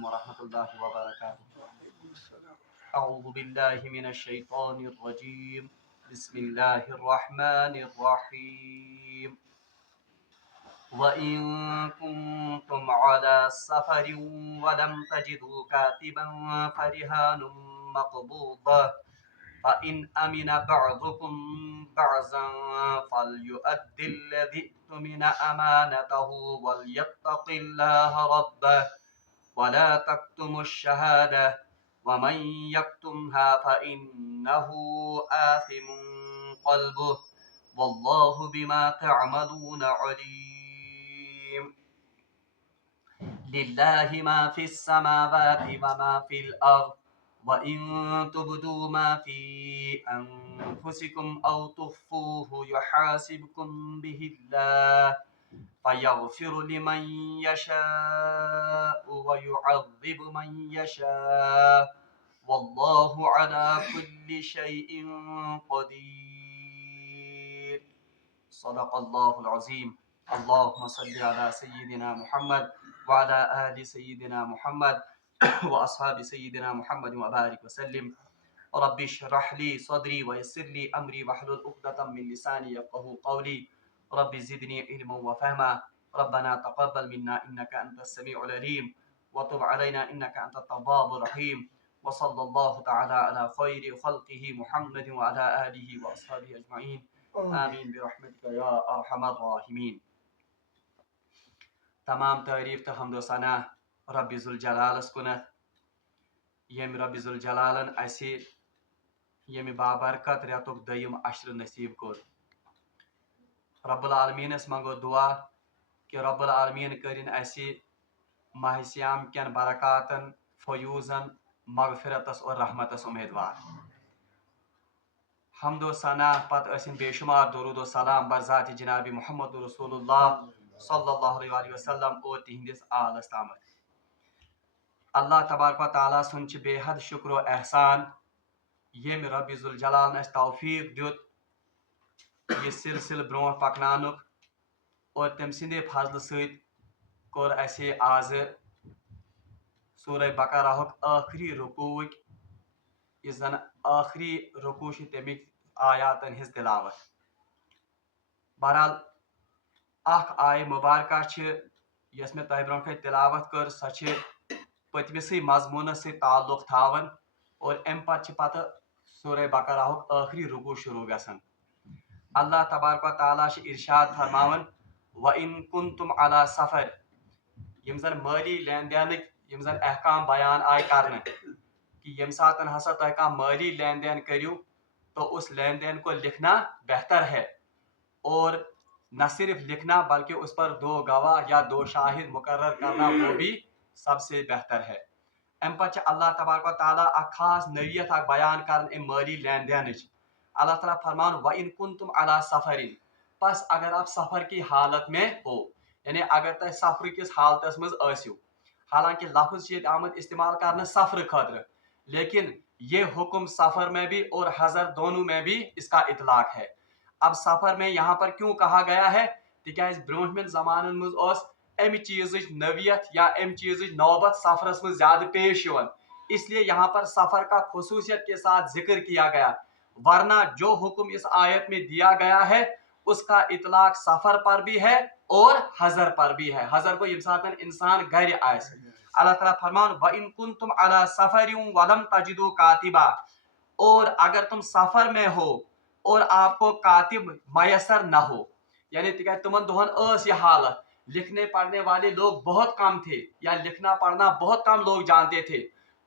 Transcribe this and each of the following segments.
عليكم ورحمة الله وبركاته. أعوذ بالله من الشيطان الرجيم. بسم الله الرحمن الرحيم. وإن كنتم على سفر ولم تجدوا كاتبا فرهان مقبوضة فإن أمن بعضكم بعضا فليؤدي الذي اؤتمن أمانته وليتق الله ربه ولا تكتموا الشهادة ومن يكتمها فإنه آثم قلبه والله بما تعملون عليم. لله ما في السماوات وما في الأرض وإن تبدوا ما في أنفسكم أو تخفوه يحاسبكم به الله فيغفر لمن يشاء ويعذب من يشاء والله على كل شيء قدير. صدق الله العظيم. اللهم صل على سيدنا محمد وعلى آل سيدنا محمد وأصحاب سيدنا محمد وبارك وسلم. رب اشرح لي صدري ويسر لي أمري واحلل عقدة من لساني يفقهوا قولي. رب زدني علما وفهما. ربنا تقبل منا إنك أنت السميع العليم وتب علينا إنك أنت التواب الرحيم. وصلى الله تعالى على خير خلقه محمد وعلى آله وأصحابه أجمعين. آمین برحمتک یا ارحم الراحمین. تمام تعریف تو حمد و ثنا رب ذوالجلالس کنت یم رب ذوالجلالن اسی یم بابرکت ریتک دیم عشر نصیب کور. رب العالمینس منگو دعا کہ رب العالمین کرن اسی ماہ سیام کین برکاتن فیوزن مغفرتس اور رحمتس امیدوار. حمد و ثنا پتہ ٲسِن بے شمار درود و سلام بر ذات جناب محمد رسول اللہ صلی اللہ علیہ وسلم اور تہندس آلس تامت. اللہ تبارک و تعالیٰ سن بے حد شکر و احسان یم رب ذوالجلال اس توفیق دیت یہ سلسل برو پکنانک اور تم سندے فضل ست کور اسے آز سورہ بقرہ آخری رکوک اس زن آخری رکوع تمیک آیاتن ہز تلاوت. بہرحال اخ آئے مبارکہ یس میں تہ برونٹھ تلاوت کر سہ پتمسے مضمونس سے تعلق تھاون اور ام پتہ سورہ بقرہ آخری رکوع شروع گژھان. اللہ تبارک و تعالیٰ ارشاد فرماون وَإِن كُنتُمْ عَلَى سَفَر یم زن مالی لین دینک یم زن احکام بیان آئے کرنے کہ یم ساتن ہسا تہ کانٛہہ مالی لین دین کریو تو اس لین دین کو لکھنا بہتر ہے اور نہ صرف لکھنا بلکہ اس پر 2 گواہ یا 2 شاہد مقرر کرنا وہ بھی سب سے بہتر ہے. ام پتہ اللہ تبارک و تعالیٰ اخ خاص نوعیت اخ بیان کرن ام مالی لین دینچ. اللہ تعالیٰ فرمان وَإِن كُنتُمْ عَلَى سَفَرٍ پس اگر آپ سفر کی حالت میں ہو یعنی اگر تہ سفر کس حالتس مز آسیو. حالانکہ لفظ یہ آمد استعمال کرنا سفر خاطر لیکن یہ حکم سفر میں بھی اور حضر دونوں میں بھی اس کا اطلاق ہے. اب سفر میں یہاں پر کیوں کہا گیا ہے تکیاز برونٹمن زمانن مز ام چیز نوعیت یا ام چیز نوبت سفرس میں زیادہ پیش یوان اس لیے یہاں پر سفر کا خصوصیت کے ساتھ ذکر کیا گیا. ورنہ جو حکم اس آیت میں دیا گیا ہے اس کا اطلاق سفر پر بھی ہے اور حضر پر بھی ہے. حضر کو یمساتن انسان گھر آئے. اللہ تعالیٰ فرمان وَإِن كُنتُمْ عَلَى سَفَرٍ وَلَمْ تَجِدُوا كَاتِبًا اور اگر تم سفر میں ہو اور آپ کو کاتب میسر نہ ہو یعنی تمن دہن یہ حالت لکھنے پڑھنے والے لوگ بہت کم تھے یا لکھنا پڑھنا بہت کم لوگ جانتے تھے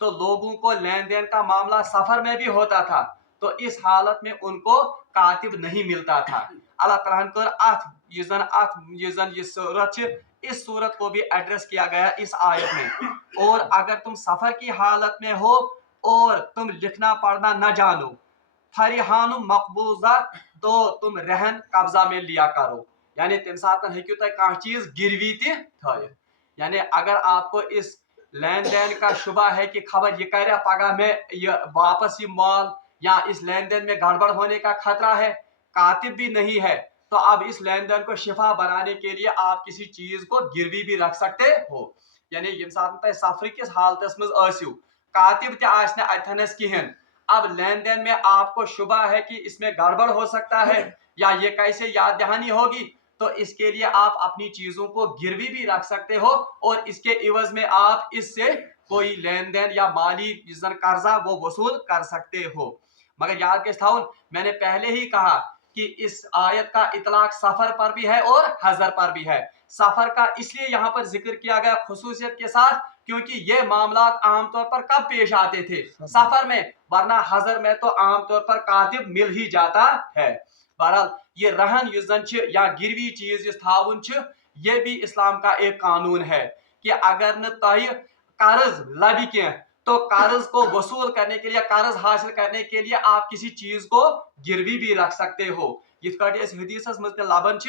تو لوگوں کو لین دین کا معاملہ سفر میں بھی ہوتا تھا تو اس حالت میں ان کو کاتب نہیں ملتا تھا. اللہ تعالیٰ کر یہ صورت اس صورت کو بھی ایڈریس کیا گیا اس آیت میں. اور اگر تم سفر کی حالت میں ہو اور تم لکھنا پڑھنا نہ جانو فریحان مقبوضہ تو تم رہن قبضہ میں لیا کرو یعنی تم ساتن ہیکو تہ کانٛہہ چیز گروی تہ تھٲیِتھ. یعنی اگر آپ کو اس لین دین کا شبہ ہے کہ خبر یہ کرے پگہ میں یہ واپس یہ مال یا اس لین دین میں گڑبڑ ہونے کا خطرہ ہے کاتب بھی نہیں ہے تو اب اس لین دین کو شفا بنانے کے لیے آپ کسی چیز کو گروی بھی رکھ سکتے ہو. यानी यम साथ तह सफर किस हालतस मज आसियो कातिब ते आसने अथनस किहन। अब लेन देन में आपको शुबा है कि इसमें गड़बड़ हो सकता है या ये कैसे याद दहानी होगी, तो इसके लिए आप अपनी चीजों को गिरवी भी रख सकते हो और इसके इवज में आप इससे कोई लेन देन या माली कर्जा वो वसूल कर सकते हो। मगर याद के थाउन मैंने पहले ही कहा कि इस आयत का इतलाक सफर पर भी है और हजर पर भी है। सफर का इसलिए यहाँ पर जिक्र किया गया खुसूसियत के साथ क्योंकि ये मामला आमतौर पर कब पेश आते थे, सफर में, वरना हजर में तो आमतौर पर कातिब मिल ही जाता है। बहरहाल ये रहन युजन या गिरवी चीज थाउन ये भी इस्लाम का एक कानून है कि अगर न तह कर्ज लबि कह तो कर्ज को वसूल करने के लिए, कर्ज हासिल करने के लिए आप किसी चीज को गिरवी भी रख सकते हो। इस हदीसस मज लबन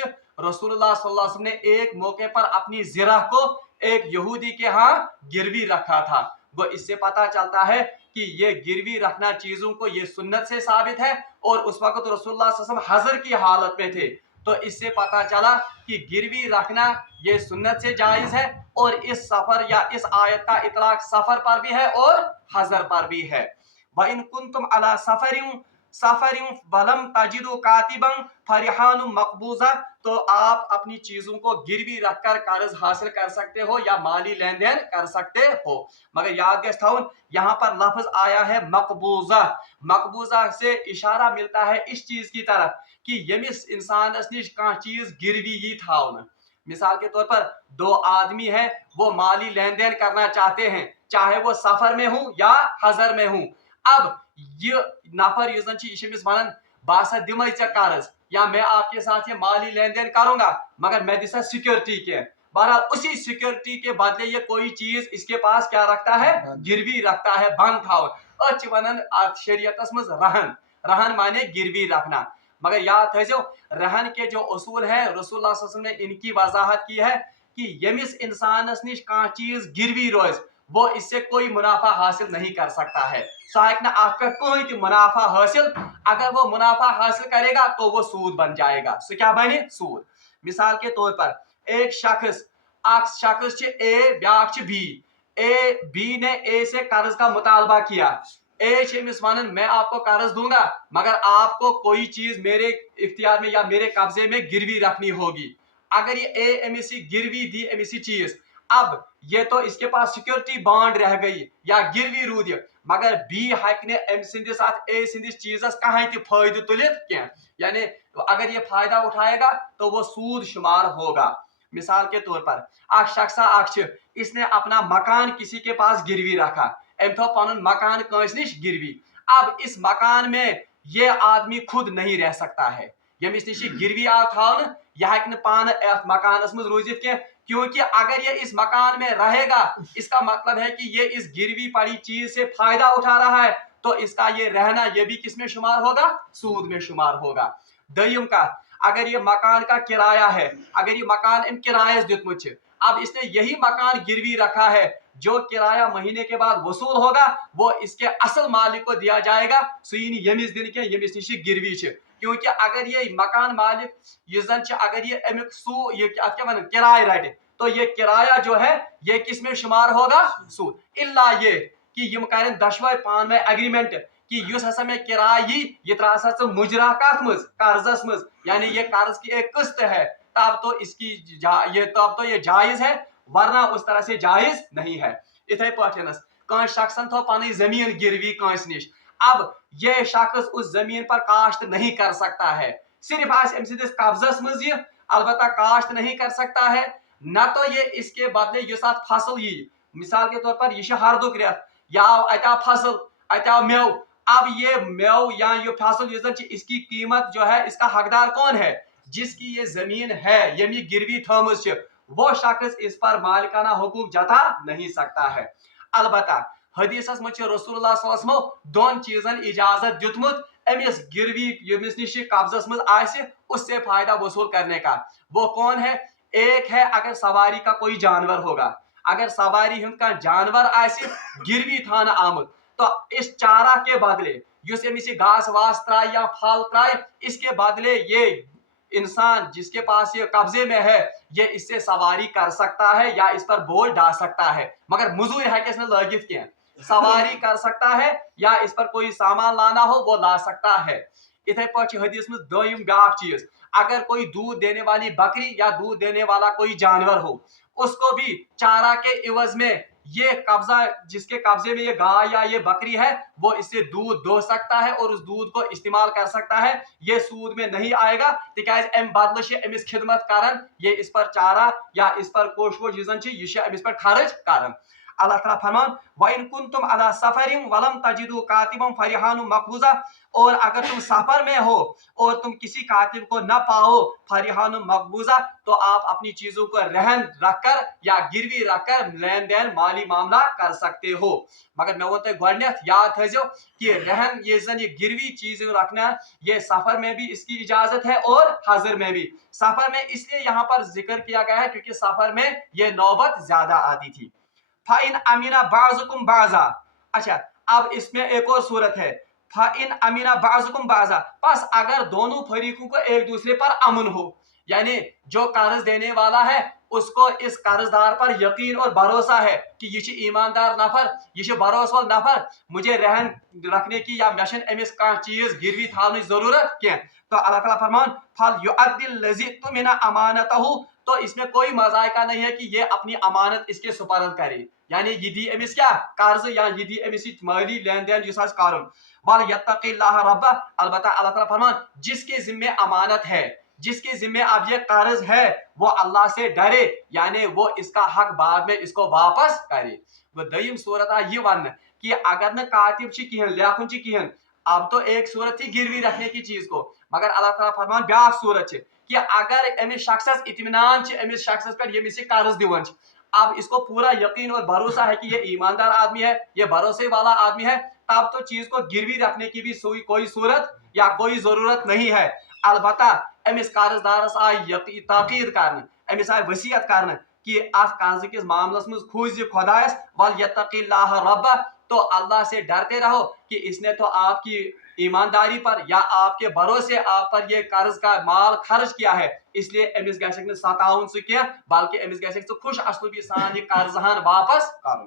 रसूलुल्लाह सल्लल्लाहु अलैहि वसल्लम ने एक मौके पर अपनी ज़िरा को एक यहूदी के यहाँ गिरवी रखा था। वो इससे पता चलता है कि ये गिरवी रखना चीजों को ये सुन्नत से साबित है और उस वक्त रसूलुल्लाह सल्लल्लाहु अलैहि वसल्लम हजर की हालत में थे, तो इससे पता चला कि गिरवी रखना ये सुन्नत से जायज है और इस सफर या इस आयत का इतलाक सफर पर भी है और हजर पर भी है। व इन कुंतुम अला सफरिन वलम तजिदु कातिबन फरिहानुम मकबूजा, तो आप अपनी चीजों को गिरवी रखकर कर्ज हासिल कर सकते हो या माली लेन देन कर सकते हो। मगर याद गस्थाउन यहाँ पर लफ्ज आया है मकबूजा। मकबूजा से इशारा मिलता है इस चीज की तरफ कि यमिस इंसानस निश कह चीज गिरवी ही थाउन। मिसाल के तौर पर दो आदमी हैं, वो माली लेन देन करना चाहते हैं, चाहे वो सफर में हूं या हजर में हूं। अब ये नफर युजन वन बासा दिम कर्ज या मैं आपके साथ ये माली लेन देन करूंगा मगर मैं दिशा सिक्योरिटी के, बहरहाल उसी सिक्योरिटी के बदले ये कोई चीज इसके पास क्या रखता है, गिरवी रखता है, बंद थाउन वन शरीयत मज रहन। रहन माने गिरवी रखना। मगर याद थो रहन के जो उसूल है रसूलुल्लाह सल्लल्लाहु अलैहि वसल्लम ने इनकी वजाहत की है कि यमिस इंसानस निश कह चीज गिरवी रोज वो इससे कोई मुनाफा हासिल नहीं कर सकता है। कोई मुनाफा हासिल, अगर वो मुनाफा हासिल करेगा तो वो सूद बन जाएगा। सो क्या बने, सूद। मिसाल के तौर पर एक शख्स ए ब्याक बी, ए बी ने ए से कर्ज का मुतालबा किया। ए वन मैं आपको कर्ज दूंगा मगर आपको कोई चीज मेरे इख्तियार में या मेरे कब्जे में गिरवी रखनी होगी। अगर ये ए एमसी गिरवी दी एमसी चीज, अब ये तो इसके पास सिक्योरिटी बॉन्ड रह गई या गिरवी रूद, मगर बी हकने एम सिंदिस साथ ए सिंदिस चीजस कहीं ते फायदे तुलित क्या, यानी अगर ये फायदा उठाएगा तो वो सूद शुमार होगा। मिसाल के तौर पर शख्स इसने अपना मकान किसी के पास गिरवी रखा, थो पन मकान कंस निश गिरवी। अब इस मकान में ये आदमी खुद नहीं रह सकता है, यमिस निश गिरवी आ थावन यह हक पान मकानस मज रूजित के, क्योंकि अगर ये इस मकान में रहेगा इसका मतलब है कि ये इस गिरवी पड़ी चीज से फायदा उठा रहा है, तो इसका ये रहना ये भी किस में शुमार होगा, सूद में शुमार होगा। दयम का अगर ये मकान का किराया है, अगर ये मकान इन किरायस दितमुत, अब इसने यही मकान गिरवी रखा है, जो किराया महीने के बाद वसूल होगा वो इसके असल मालिक को दिया जाएगा, सुईनी यमिस दिन के यमिस निश गिरवी, क्योंकि अगर ये मकान मालिक अगर ये अमुक सू ये क्या वन किराया रटे तो ये किराया जो है ये किस में शुमार होगा, सूद। इल्ला ये कि यम करें दशवाय पान में एग्रीमेंट कि युस हसा में किराया ये त्रासा मुजरा कथ मज कर्जस मज, यानी ये कर्ज की एक किस्त है, तब तो इसकी ये जायज है, वरना उस तरह से जायज नहीं है। इथे पठनस कह शख्सन थो पन जमीन गिरवी कंस निश, अब ये शख्स उस जमीन पर काश्त नहीं कर सकता है, सिर्फ कब्जस मज ये अलबत्ता काश्त नहीं कर सकता है, न तो ये इसके बदले ये साथ फसल ये, मिसाल के तौर पर ये हरदुक रेत या अत फसल अत मेव, अब ये मेव या ये फसल इसकी कीमत जो है इसका हकदार कौन है, जिसकी ये जमीन है यमी गिरवी थमस, वो शख्स इस पर मालिकाना हुकूक जता नहीं सकता है। अलबत्ता हदीसस मज रसूलुल्लाह सल्लल्लाहु अलैहि वसल्लम दोन चीजन इजाजत दितमुत एमिस गिरवी यमिस निश कब्जस मज आसे उससे फायदा वसूल करने का। वो कौन है, एक है अगर सवारी का कोई जानवर होगा, अगर सवारी का जानवर आसे गिरवी थाना आमुत, तो इस चारा के बदले युस एमिस घास वास त्राय या फल त्राय, इसके बदले ये इंसान जिसके पास ये कब्जे में है ये इससे सवारी कर सकता है या इस पर बोझ डाल सकता है, मगर मुजूर है कि इसने लगित किया सवारी कर सकता है या इस पर कोई सामान लाना हो वो ला सकता है। इथे पे हदीस में दोयम ब्याक चीज, अगर कोई दूध देने वाली बकरी या दूध देने वाला कोई जानवर हो उसको भी चारा के इवज में ये कब्जा, जिसके कब्जे में ये गाय या ये बकरी है वो इससे दूध दो सकता है और उस दूध को इस्तेमाल कर सकता है, ये सूद में नहीं आएगा तिकाज एम बदल अमिस खिदमत करन, ये इस पर चारा या इस पर कोश वोश यह अमिस पर खर्च करन। अल्लाह ताला फरमान वइन कुंतुम अला सफरिन वलम तजिदु कातिबम फरिहानु मकबूजा, और अगर तुम सफर में हो और तुम किसी कातिब को न पाओ फरिहानु मकबूजा तो आप अपनी चीजों को रहन रखकर या गिरवी रखकर लेन देन माली मामला कर सकते हो। मगर मैं वो तो गडनेथ याद है जो कि रहन ये जन ये गिरवी चीजें रखना ये सफर में भी इसकी इजाजत है और हाजिर में भी। सफर में इसलिए यहाँ पर जिक्र किया गया है क्योंकि सफर में ये नौबत ज्यादा आती थी। फाइन अमीना बाजुकुम बाजा, अच्छा अब इसमें एक और सूरत है फाइन अमीना बाजुकुम बाजा, बस अगर दोनों फरीकों को एक दूसरे पर अमन हो, यानी जो कर्ज देने वाला है उसको इस कर्जदार पर यकीन और भरोसा है कि ये ईमानदार नफर, ये भरोसेमंद नफर, मुझे रहन रखने की या मेशन अमिस का चीज गिरवी थाने जरूरत क्या, तो अल्लाह ताला फरमान फल युअद्दिल लजी तुमिना अमानतहु, तो इसमें कोई मजायका नहीं है कि ये अपनी अमानत इसके सुपर्द करे, यानी ये दी अमिस क्या कर्ज या ये दी अमिस माली लेन देन जिस कारण वल यत्तकिल्लाह रब्बा, अलबत्ता अल्लाह ताला फरमान जिसके जिम्मे अमानत है, जिसके जिम्मे अब ये कर्ज है वो अल्लाह से डरे, यानी वो इसका हक बाद में इसको वापस करे। वो दयम सूरत ये वन कि अगर न कातिब कहें लेखन कहें, अब तो एक सूरत थी गिरवी रखने की चीज को, मगर अल्लाह ताला फरमान ब्याक सूरत कि अगर अमिस शख्स इत्मीनान अमिस शख्स पे यमिस कर्ज दिवन, अब इसको पूरा यकीन और भरोसा है कि ये ईमानदार आदमी है, ये भरोसे वाला आदमी है, तब तो चीज को गिरवी रखने की भी कोई सूरत या कोई जरूरत नहीं है। अलबत्ता अमिस कर्जदारस आय ताकीद करने, अमिस आय वसीयत करने कि अत कर्ज किस मामलस में खूज खुदायस वल यत्तकिल्लाह रब्बा, तो अल्लाह से डरते रहो कि इसने तो आपकी ईमानदारी पर या आपके भरोसे आप पर ये कर्ज का माल खर्च किया है, इसलिए अमिस गए सताउन सह क्या बल्कि अमिस गए खुश असलूबी सान ये कर्जहान वापस कर।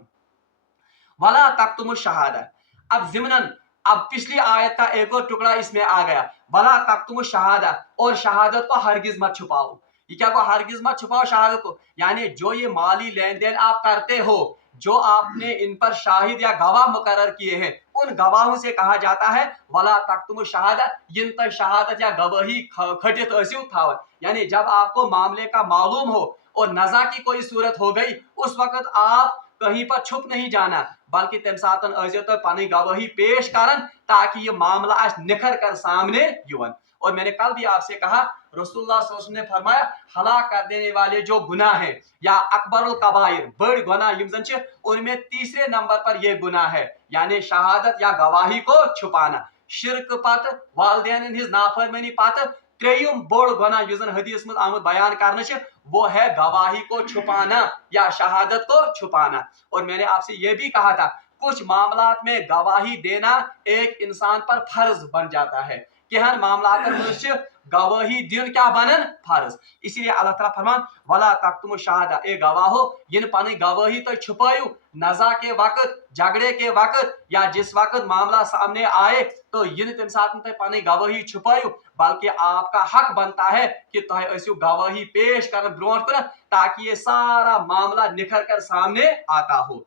वला तक्तुमु शहादा, अब जिमनन अब पिछली आयत का एक और टुकड़ा इसमें आ गया, वला तक्तुमु शहादा, और शहादत को हरगिज मत छुपाओ। ये क्या को हरगिज मत छुपाओ शहादत को, यानी जो ये माली लेन देन आप करते हो, जो आपने इन पर शाहिद या गवाह मुकर्रर किए हैं, उन गवाहों से कहा जाता है वला तक्तुमु शहादा, इन पर शहादत या गवाही खटित थावत, यानी जब आपको मामले का मालूम हो और नजा की कोई सूरत हो गई उस वक्त आप कहीं पर छुप नहीं जाना, बल्कि तम सातन तो पानी गवाही पेश करन ताकि ये मामला आज निखर कर सामने युवन। और मैंने कल भी आपसे कहा रसूलुल्लाह सल्लल्लाहु अलैहि वसल्लम ने फरमाया हलाक कर देने वाले जो गुनाह है या अकबरुल कबाइर बड़ गुनाह यम जन छ, उनमें तीसरे नंबर पर यह गुनाह है, यानी शहादत या गवाही को छुपाना। शिरक पत वालिदैन हिंज नाफरमानी पत त्रेयुम बोड़ गुनाह युजन हदीस में आमद बयान करने छ, वो है गवाही को छुपाना या शहादत को छुपाना। और मैंने आपसे यह भी कहा था कुछ मामलात में गवाही देना एक इंसान पर फर्ज बन जाता है, कि हर मामलात में गवाही दिन क्या बनन फर्ज, इसीलिए अल्लाह ताला फरमान वला तक्तुमु शहादा, ए गवाहो यिन पानी गवाही तो छुपायु नजा के वक्त, झगड़े के वक्त या जिस वक्त मामला सामने आए तो यिन तम साथ पानी गवाही छुपायु, बल्कि आपका हक बनता है कि तुम गवाही पेश कर ब्रोट कर ताकि ये सारा मामला निखर कर सामने आता हो।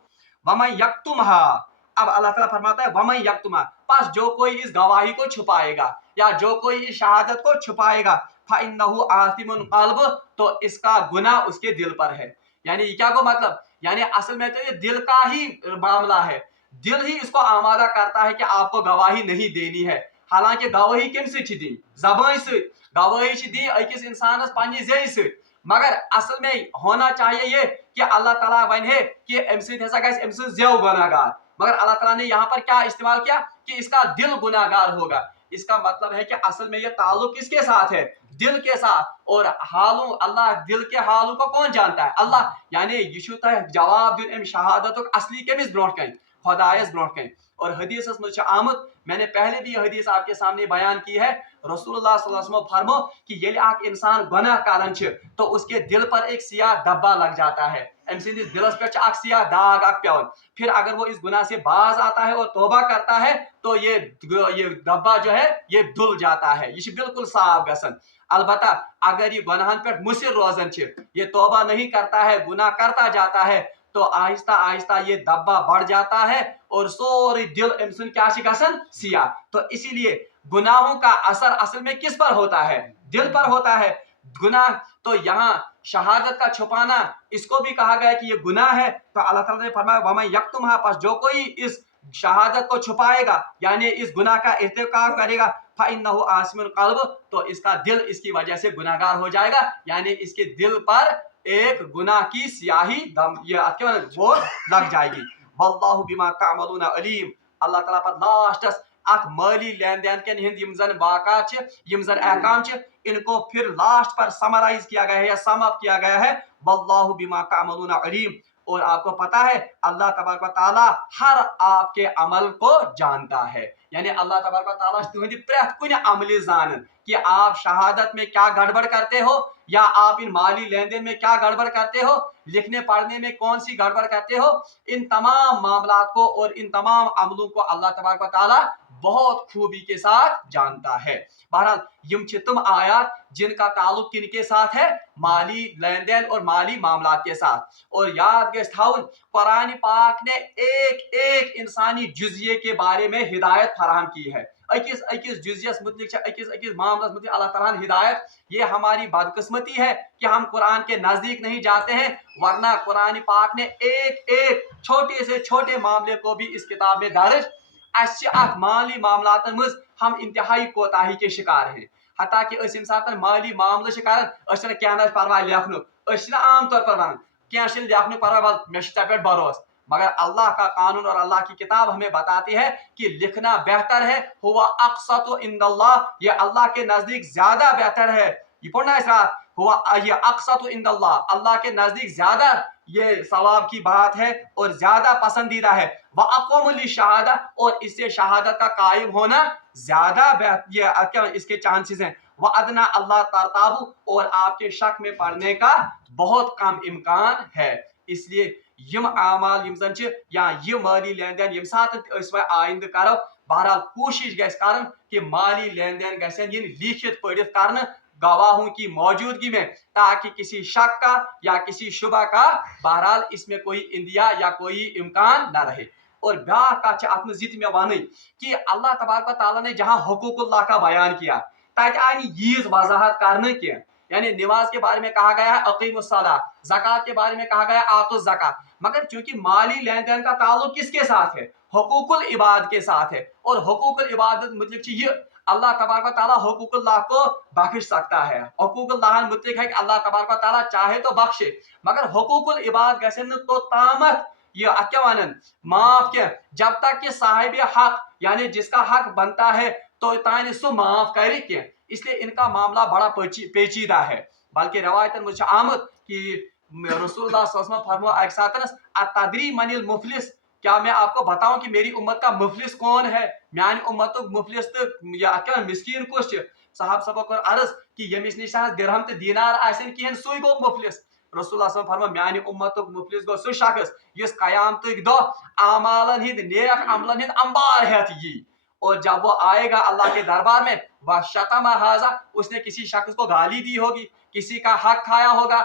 वमन यक्तुमहा, अब अल्लाह ताला फरमाता है वमन यक्तुमा, बस जो कोई इस गवाही को छुपाएगा या जो कोई इस शहादत को छुपाएगा फइन्नहु आसिमुन क़ल्ब, तो इसका गुनाह उसके दिल पर है। यानी क्या को मतलब, यानी असल में तो ये दिल का ही मामला है, दिल ही इसको आमादा करता है कि आपको गवाही नहीं देनी है। हालांकि गवाही किम से दी जबान से, गवाही दी अकिस इंसान पन्नी जे से, मगर असल में होना चाहिए ये कि अल्लाह ताला वन है कि जेव गुनाहगार, मगर अल्लाह ताला ने यहाँ पर क्या इस्तेमाल किया कि इसका दिल गुनाहगार होगा। इसका मतलब है कि असल में ये ताल्लुक किसके साथ है, दिल के साथ, और हालों अल्लाह दिल के हालों को कौन जानता है, अल्लाह, यानी यशु जवाब दिन शहादत असली केमिस ब्रोट कन खुदायस ब्रोट कन। और हदीस मज आमद, मैंने पहले भी यह हदीस आपके सामने बयान की है, रसूलुल्लाह सल्लल्लाहु अलैहि वसल्लम फरमो कि ये आक इंसान गुनाह करन तो उसके दिल पर एक सियाह धब्बा लग जाता है, अमसिंदिस दिलस पे अक सियाह दाग अक पेवन। फिर अगर वो इस गुनाह से बाज आता है और तौबा करता है तो ये धब्बा जो है ये धुल जाता है, ये बिल्कुल साफ गसन। अलबत्ता अगर ये गुनाहन पे मुसिर रोजन ये तौबा नहीं करता है, गुनाह करता जाता है, तो आहिस्ता आहिस्ता ये धब्बा बढ़ जाता है और सोरी दिल अमसन क्या गसन सियाह। तो इसीलिए गुनाहों का असर असल में किस पर होता है? दिल पर होता है। गुनाह तो यहाँ शहादत का छुपाना, इसको भी कहा गया कि ये गुनाह है। तो अल्लाह ताला ने फरमाया वमा यक्तुमहा, पास जो कोई इस शहादत को छुपाएगा यानी इस गुनाह का इर्तिकाब करेगा, फइन्नहु आसिमुल क़ल्ब, तो इसका दिल इसकी वजह से गुनाहगार हो जाएगा, यानी इसके दिल पर एक गुनाह की स्याही वो लग जाएगी। वल्लाहु बिमा तामलूना अलीम, अल्लाह ताला पर लास्टस अत माली लेन देन के हिंद यम जन वाक़ात यम जन अहकाम इनको फिर लास्ट पर समराइज किया गया है या सम अप किया गया है, वल्लाहु बिमा तामलूना अलीम। और आपको पता है अल्लाह तबारक व तआला हर आपके अमल को जानता है, यानी अल्लाह तबारक व तआला तुहंदि प्रेत कुन अमल जान कि आप शहादत में क्या गड़बड़ करते हो या आप इन माली लेन देन में क्या गड़बड़ करते हो, लिखने पढ़ने में कौन सी गड़बड़ करते हो, इन तमाम मामलात को और इन तमाम अमलों को अल्लाह तबारक व तआला बहुत खूबी के साथ जानता है। बहरहाल यम तुम आयात जिनका ताल्लुक किनके साथ है? माली लेन देन और माली मामलात के साथ। और याद गए कुरान पाक ने एक एक इंसानी जुजिये के बारे में हिदायत फराहम की है। अकिस अकिस जुजियस मुतलिक अकिस अकिस मामलस मुतलिक अल्लाह ताला ने हिदायत। ये हमारी बदकिस्मती है कि हम कुरान के नजदीक नहीं जाते हैं, वरना कुरान पाक ने एक एक छोटे से छोटे मामले को भी इस किताब में दर्ज। माली मामलात मज हम इंतहाई कोताही के शिकार हैं, हता कि इम सात माली मामले कर क्या परवाह लेखन आम तौर पर वन क्या लेखन परवाह मे पे भरोस, मगर अल्लाह का कानून और अल्लाह की किताब हमें बताती है कि लिखना बेहतर है, हुआ अक़सतु इंदल्लाह, ये अल्लाह के नजदीक ज्यादा बेहतर है। ये पढ़ना है साथ, हुआ ये अक़सतु इंदल्लाह, अल्लाह के नजदीक ज्यादा ये सवाब की बात है और ज्यादा पसंदीदा है। व अक़वमुल शहादा, और इससे शहादत का कायम होना ज्यादा ये इसके चांसेस हैं। व अदना अल्लाह तरताबु, और आपके शक में पड़ने का बहुत कम इम्कान है। इसलिए यम आमाल यम जन या ये माली लेन देन यम साथ आइंद करो, बहरहाल कोशिश गैस करन कि माली लेन देन गसन yin लिखित पढ़ित करन गवाहों की मौजूदगी में, ताकि किसी शक का या किसी शुबा का बहरहाल इसमें कोई इंदिया या कोई इम्कान न रहे। और ब्याह का अत जित में वन कि अल्लाह तबारक व तआला ने जहां हुकूकुल्लाह का बयान किया तत आय यीज वजाहत करने की, यानी नमाज के बारे में कहा गया है अकीमुस्सलाह, ज़कात के बारे में कहा गया आतुज़ ज़कात, मगर चूंकि माली लेन देन का ताल्लुक किसके साथ है? हुकूकुल इबाद के साथ है। और हुकूकुल इबादत मतलब ये अल्लाह तबारक व तआला हुकूकुल्लाह को बख्श सकता है। हुकूकुल्लाह मतलब है कि अल्लाह तबारक व तआला चाहे तो बख्शे, मगर हुकूकुल इबाद गसन तो तामत ये क्या वन माफ के जब तक कि साहिब हक यानी जिसका हक बनता है तो तान सो माफ करे के, इसलिए इनका मामला बड़ा पेचीदा है। बल्कि रवायतन मुझे आमद कि रसूलुल्लाह सल्लल्लाहु अलैहि वसल्लम एक साथ अतदरी मनिल मुफलिस, क्या मैं आपको बताऊं कि मेरी उम्मत का मुफलिस कौन है? म्यान उम्मत मुफलिस तो या क्या मिस्कीन कुछ साहब सबक अर्ज कि यमिस निश दिरहम तो दीनार आसन कहें सुई गो मुफलिस। रसूलुल्लाह सल्लल्लाहु अलैहि वसल्लम म्यान उम्मत मुफलिस गो सो शख्स यस कयामत दो आमालन हिंद नेक अमलन हिंद अंबार है यी, और जब वो आएगा अल्लाह के दरबार में वह शतमा हाजा, उसने किसी शख्स को गाली दी होगी, किसी का हक खाया होगा,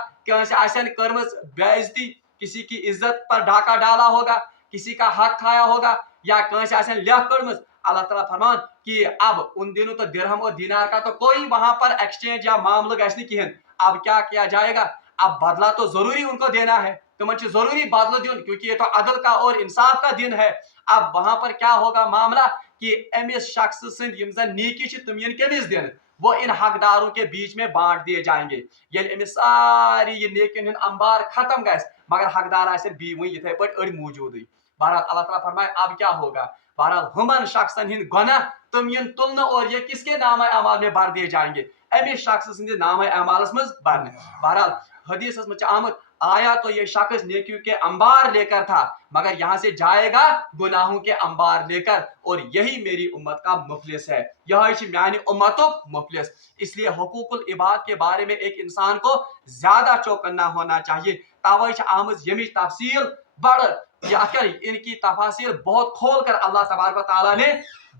आसन कर्मस बेइज्जती, किसी की इज्जत पर डाका डाला होगा, किसी का हक खाया होगा या आसन लेख कर्मस। अल्लाह ताला फरमान कि अब उन दिनों तो दिरहम और दीनार का तो कोई वहां पर एक्सचेंज या मामला गैस नहीं किहन। अब क्या किया जाएगा? अब बदला तो जरूरी उनको देना है, तो मुझे जरूरी बदला दिन, क्योंकि ये तो अदल का और इंसाफ का दिन है। अब वहां पर क्या होगा मामला कि अमिस शख्स नीकी तुम कमिस दिन वो इन हकदारों के बीच में बांट दिए जाएंगे। ये अमिस सारी ये नेकिन अंबार खत्म गए, मगर हकदार आए इथे पे अड़ मौजूद। बहरहाल अल्लाह ताला फरमाए अब क्या होगा? बहरहाल हुमन शख्सन हिंद गुनाह तुम तुलन और ये किसके नाम अमाल में भर दिए जाएंगे? अमिस शख्स नाम अमालस मज भरने। बहरहाल हदीस मज आमद آیا تو یہ شخص نیکیوں کے انبار لے کر تھا مگر یہاں سے جائے گا گناہوں کے انبار لے کر اور یہی میری امت کا مفلس ہے یہ میانی امتوں مفلس اس لیے حقوق العباد کے بارے میں ایک انسان کو زیادہ چوکنا ہونا چاہیے توے آمز یمچ تفصیل بڑ ان کی تفاصیل بہت کھول کر اللہ تبارک و تعالیٰ نے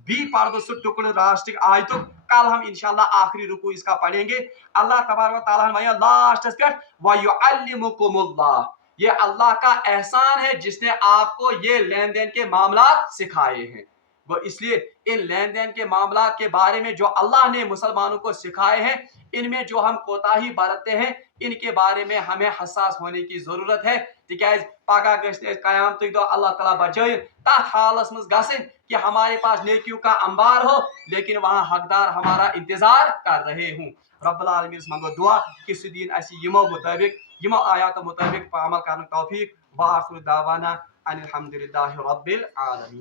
بھی پڑھ سو ٹکڑ لاسٹک آیت کل ہم انشاءاللہ آخری رکوع اس کا پڑھیں گے اللہ تبارک و تعالیٰ نے لاسٹ پہ وَيُعَلِّمُكُمُ اللَّهُ یہ اللہ کا احسان ہے جس نے آپ کو یہ لین دین کے معاملات سکھائے ہیں وہ اس لیے ان لین دین کے معاملات کے بارے میں جو اللہ نے مسلمانوں کو سکھائے ہیں ان میں جو ہم کوتاہی برتتے ہیں ان کے بارے میں ہمیں حساس ہونے کی ضرورت ہے تکیاز پگہ گژھِ قیامت دۄہ اللہ تعالیٰ بچائیں تتھ حالس مز گژھن کہ ہمارے پاس نیکیوں کا انبار ہو لیکن وہاں حقدار ہمارا انتظار کر رہے ہوں رب العالمین منگو دعا کہ سہ دین اسی یمو مطابق یمو آیات مطابق عمل کرنے توفیق وآخر دعوانا ان الحمد للہ رب العالمین